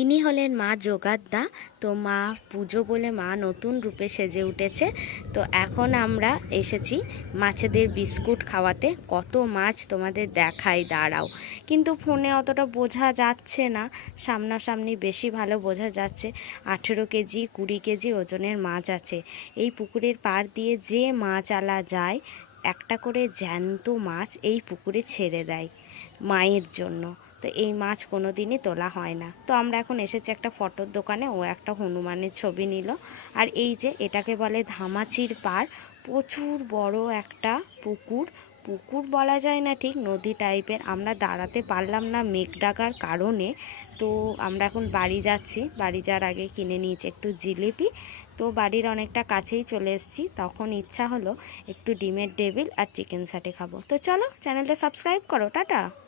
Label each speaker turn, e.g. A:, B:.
A: ইনি হলেন মা যোগাদ্দা। তো মা পুজো বলে মা নতুন রূপে সেজে উঠেছে। তো এখন আমরা এসেছি মাছেদের বিস্কুট খাওয়াতে। কত মাছ তোমাদের দেখাই, দাঁড়াও। কিন্তু ফোনে অতটা বোঝা যাচ্ছে না। সামনাসামনি বেশি ভালো বোঝা যাচ্ছে। আঠেরো কেজি, কুড়ি কেজি ওজনের মাছ আছে। এই পুকুরের পাড় দিয়ে যে মাছ আলা যায়, একটা করে জ্যান্ত মাছ এই পুকুরে ছেড়ে দেয় মায়ের জন্য। তো এই মাছ কোনো দিনই তোলা হয় না। তো আমরা এখন এসেছি একটা ফটোর দোকানে, ও একটা হনুমানের ছবি নিল। আর এই যে এটাকে বলে ধামাচির পাড় প্রচুর বড় একটা পুকুর। পুকুর বলা যায় না ঠিক, নদী টাইপের আমরা দাঁড়াতে পারলাম না মেঘ ডাকার কারণে। তো আমরা এখন বাড়ি যাচ্ছি। বাড়ি যাওয়ার আগে কিনে নিয়েছি একটু জিলিপি। তো বাড়ির অনেকটা কাছেই চলে এসেছি। তখন ইচ্ছা হলো একটু ডিমের ডেভিল আর চিকেন সাটে খাব। তো চলো চ্যানেলটা সাবস্ক্রাইব করো। টাটা!